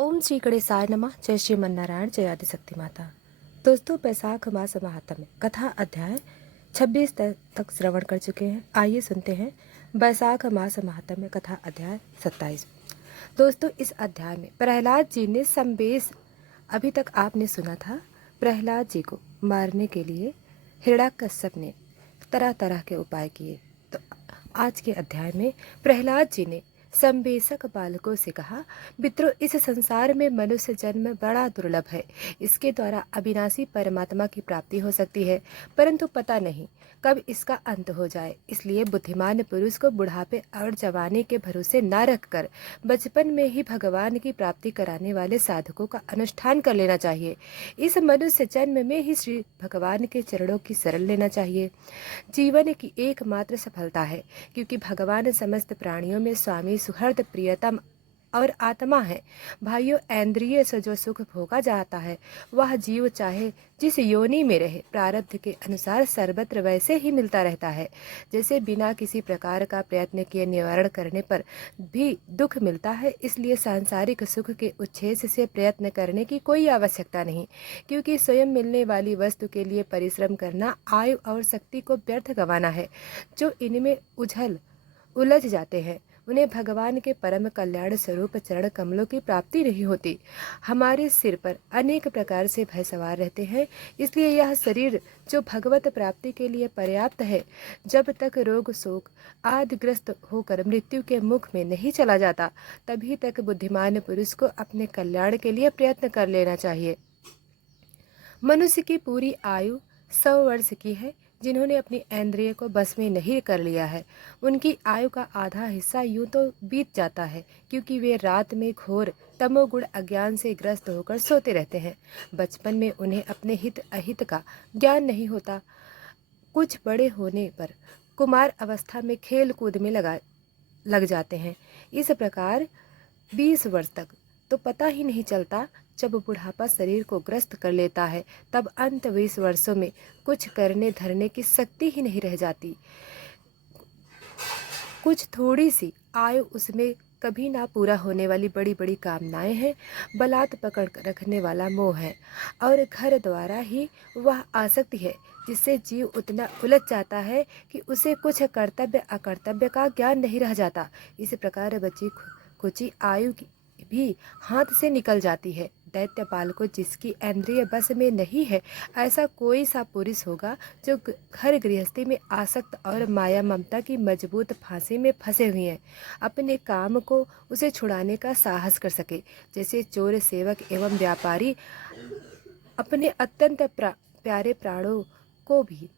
ओम श्री गणेशाय नमः। जय श्रीमन्नारायण, जय आदिशक्ति माता। दोस्तों, बैसाख मास महात्म्य कथा अध्याय 26 तक श्रवण कर चुके हैं। आइए सुनते हैं बैसाख मास महात्म्य कथा अध्याय 27। दोस्तों, इस अध्याय में प्रहलाद जी ने संबेश, अभी तक आपने सुना था, प्रहलाद जी को मारने के लिए हिरण्याकश्यप ने तरह तरह के उपाय किए। तो आज के अध्याय में प्रहलाद जी ने संबेशक बालकों से कहा, मित्रों, इस संसार में मनुष्य जन्म बड़ा दुर्लभ है। इसके द्वारा अविनाशी परमात्मा की प्राप्ति हो सकती है, परंतु पता नहीं कब इसका अंत हो जाए। इसलिए बुद्धिमान पुरुष को बुढ़ापे और जवानी के भरोसे न रखकर बचपन में ही भगवान की प्राप्ति कराने वाले साधकों का अनुष्ठान कर लेना चाहिए। इस मनुष्य जन्म में ही श्री भगवान के चरणों की शरण लेना चाहिए। जीवन की एकमात्र सफलता है, क्योंकि भगवान समस्त प्राणियों में स्वामी, सुहृद, प्रियतम और आत्मा है। भाइयों, इंद्रिय से जो सुख भोगा जाता है वह जीव चाहे जिस योनि में रहे, प्रारब्ध के अनुसार सर्वत्र वैसे ही मिलता रहता है जैसे बिना किसी प्रकार का प्रयत्न किए निवारण करने पर भी दुख मिलता है। इसलिए सांसारिक सुख के उच्छेद से प्रयत्न करने की कोई आवश्यकता नहीं, क्योंकि स्वयं मिलने वाली वस्तु के लिए परिश्रम करना आयु और शक्ति को व्यर्थ गंवाना है। जो इनमें उलझ जाते हैं उन्हें भगवान के परम कल्याण स्वरूप चरण कमलों की प्राप्ति नहीं होती। हमारे सिर पर अनेक प्रकार से भय सवार रहते हैं, इसलिए यह शरीर जो भगवत प्राप्ति के लिए पर्याप्त है, जब तक रोग शोक आदि ग्रस्त होकर मृत्यु के मुख में नहीं चला जाता, तभी तक बुद्धिमान पुरुष को अपने कल्याण के लिए प्रयत्न कर लेना चाहिए। मनुष्य की पूरी आयु 100 वर्ष की है। जिन्होंने अपनी इंद्रिय को बस में नहीं कर लिया है, उनकी आयु का आधा हिस्सा यूं तो बीत जाता है, क्योंकि वे रात में घोर तमोगुण अज्ञान से ग्रस्त होकर सोते रहते हैं। बचपन में उन्हें अपने हित अहित का ज्ञान नहीं होता। कुछ बड़े होने पर कुमार अवस्था में खेल कूद में लग जाते हैं। इस प्रकार 20 वर्ष तक तो पता ही नहीं चलता। जब बुढ़ापा शरीर को ग्रस्त कर लेता है, तब अंत 20 वर्षों में कुछ करने धरने की शक्ति ही नहीं रह जाती। कुछ थोड़ी सी आयु उसमें कभी ना पूरा होने वाली बड़ी बड़ी कामनाएं हैं, बलात् पकड़ रखने वाला मोह है, और घर द्वारा ही वह आसक्ति है, जिससे जीव उतना उलझ जाता है कि उसे कुछ कर्तव्य अकर्तव्य का ज्ञान नहीं रह जाता। इस प्रकार बची कुची आयु भी हाथ से निकल जाती है। दैत्य बाल को जिसकी इंद्रिय बस में नहीं है, ऐसा कोई सा पुरुष होगा जो घर गृहस्थी में आसक्त और माया ममता की मजबूत फांसी में फंसे हुए हैं, अपने काम को उसे छुड़ाने का साहस कर सके। जैसे चोर, सेवक एवं व्यापारी अपने अत्यंत प्यारे प्राणों को भी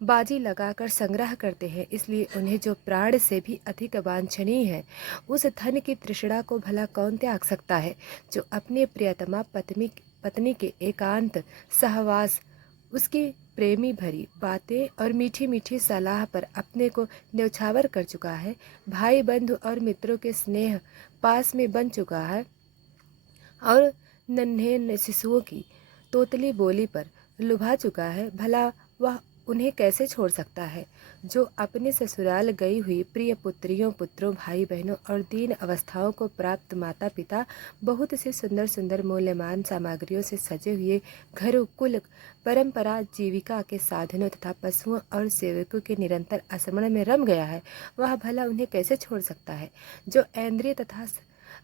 बाजी लगाकर संग्रह करते हैं, इसलिए उन्हें जो प्राण से भी अधिक वांछनीय है, उस धन की तृष्णा को भला कौन त्याग सकता है। जो अपने प्रियतमा पत्नी के एकांत सहवास, उसकी प्रेमी भरी बातें और मीठी मीठी सलाह पर अपने को न्यौछावर कर चुका है, भाई बंधु और मित्रों के स्नेह पास में बन चुका है, और नन्हे शिशुओं की तोतली बोली पर लुभा चुका है, भला वह उन्हें कैसे छोड़ सकता है। जो अपने ससुराल गई हुई प्रिय पुत्रियों, पुत्रों, भाई बहनों और दीन अवस्थाओं को प्राप्त माता पिता, बहुत से सुंदर सुंदर मूल्यवान सामग्रियों से सजे हुए घर, कुल, परंपरा, जीविका के साधनों तथा पशुओं और सेवकों के निरंतर स्मरण में रम गया है, वह भला उन्हें कैसे छोड़ सकता है। जो इंद्रिय तथा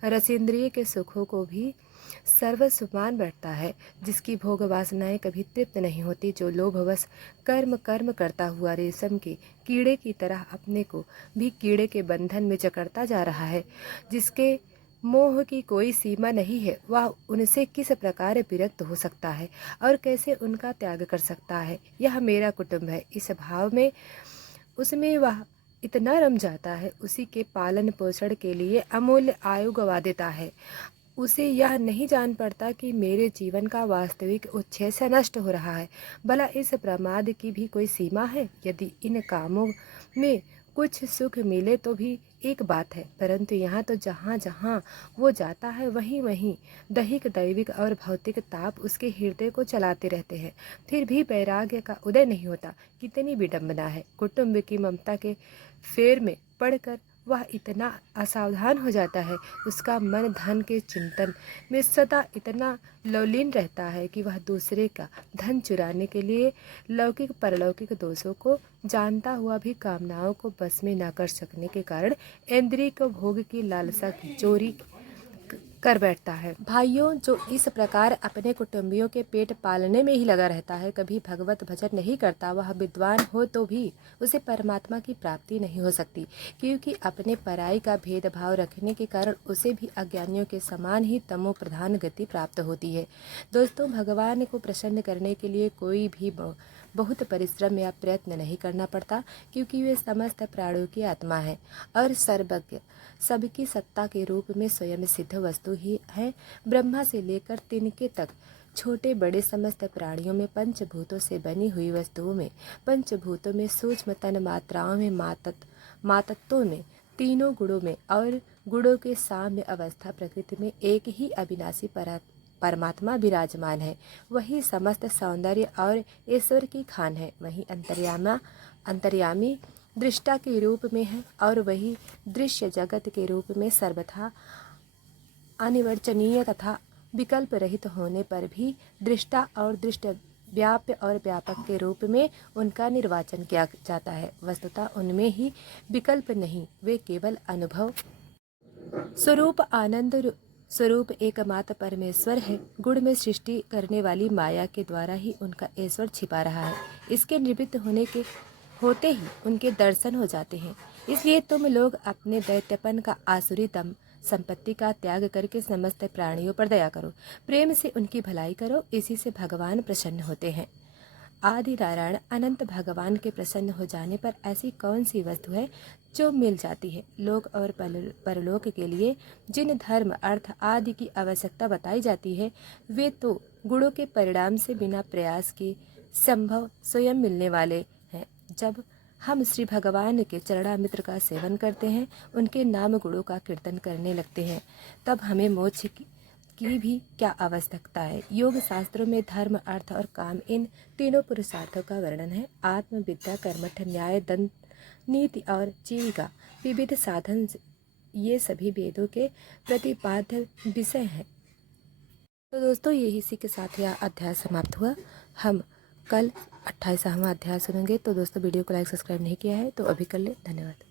रसेंद्रिय के सुखों को भी सर्वसुमान बैठता है, जिसकी भोग वासनाएं कभी तृप्त नहीं होती, जो लोभवश कर्म करता हुआ रेशम के कीड़े की तरह अपने को भी कीड़े के बंधन में जकड़ता जा रहा है, जिसके मोह की कोई सीमा नहीं है, वह उनसे किस प्रकार विरक्त हो सकता है और कैसे उनका त्याग कर सकता है। यह मेरा कुटुंब है, इस भाव में उसमें वह इतना रम जाता है, उसी के पालन पोषण के लिए अमूल्य आयु गवा देता है। उसे यह नहीं जान पड़ता कि मेरे जीवन का वास्तविक उच्छेद से नष्ट हो रहा है। भला इस प्रमाद की भी कोई सीमा है। यदि इन कामों में कुछ सुख मिले तो भी एक बात है, परंतु यहाँ तो जहाँ जहाँ वो जाता है वहीं वहीं दैहिक, दैविक और भौतिक ताप उसके हृदय को चलाते रहते हैं, फिर भी वैराग्य का उदय नहीं होता। कितनी विडंबना है। कुटुंब की ममता के फेर में पड़कर वह इतना असावधान हो जाता है, उसका मन धन के चिंतन में सदा इतना लवलीन रहता है कि वह दूसरे का धन चुराने के लिए लौकिक परलौकिक दोषों को जानता हुआ भी कामनाओं को बस में न कर सकने के कारण इंद्रिय को भोग की लालसा की चोरी कर बैठता है। भाइयों, जो इस प्रकार अपने कुटुंबियों के पेट पालने में ही लगा रहता है, कभी भगवत भजन नहीं करता, वह विद्वान हो तो भी उसे परमात्मा की प्राप्ति नहीं हो सकती, क्योंकि अपने पराई का भेदभाव रखने के कारण उसे भी अज्ञानियों के समान ही तमो प्रधान गति प्राप्त होती है। दोस्तों, भगवान को प्रसन्न करने के लिए कोई भी बहुत परिश्रम या प्रयत्न नहीं करना पड़ता, क्योंकि वे समस्त प्राणियों की आत्मा है और सर्वज्ञ, सबकी सत्ता के रूप में स्वयं सिद्ध वस्तु ही है। ब्रह्मा से लेकर तिनके तक छोटे बड़े समस्त प्राणियों में, पंचभूतों से बनी हुई वस्तुओं में, पंचभूतों में, सूक्ष्म तन मात्राओं में, मातत्वों में, तीनों गुणों में और गुणों के साम्य अवस्था प्रकृति में एक ही अविनाशी परमात्मा विराजमान है। वही समस्त सौंदर्य और ईश्वर की खान है। वही अंतर्यामी दृष्टा के रूप में है और वही दृश्य जगत के रूप में सर्वथा अनिवर्चनीय तथा विकल्प रहित होने पर भी दृष्टा और दृष्ट व्याप्य और व्यापक के रूप में उनका निर्वाचन किया जाता है। वस्तुतः उनमें ही विकल्प नहीं, वे केवल अनुभव स्वरूप आनंद स्वरूप एकमात्र परमेश्वर है। गुण में सृष्टि करने वाली माया के द्वारा ही उनका ईश्वर छिपा रहा है। इसके निवृत्त होते ही उनके दर्शन हो जाते हैं। इसलिए तुम लोग अपने दैत्यपन का आसुरी दम संपत्ति का त्याग करके समस्त प्राणियों पर दया करो, प्रेम से उनकी भलाई करो, इसी से भगवान प्रसन्न होते हैं। आदि नारायण अनंत भगवान के प्रसन्न हो जाने पर ऐसी कौन सी वस्तु है जो मिल जाती है? लोक और परलोक के लिए जिन धर्म अर्थ आदि की आवश्यकता बताई जाती है, वे तो गुणों के परिणाम से बिना प्रयास के संभव स्वयं मिलने वाले हैं। जब हम श्री भगवान के चरणामृत का सेवन करते हैं, उनके नाम गुणों का कीर्तन करने लगते हैं, तब हमें मोक्ष की भी क्या आवश्यकता है। योग शास्त्रों में धर्म अर्थ और काम, इन तीनों पुरुषार्थों का वर्णन है। आत्म विद्या, कर्मठ, न्याय, दंड, नीति और जीविका, विविध साधन, ये सभी वेदों के प्रतिपाद्य विषय हैं। तो दोस्तों, ये इसी के साथ यह अध्याय समाप्त हुआ। हम कल 28वां अध्याय सुनेंगे। तो दोस्तों, वीडियो को लाइक सब्सक्राइब नहीं किया है तो अभी कर ले। धन्यवाद।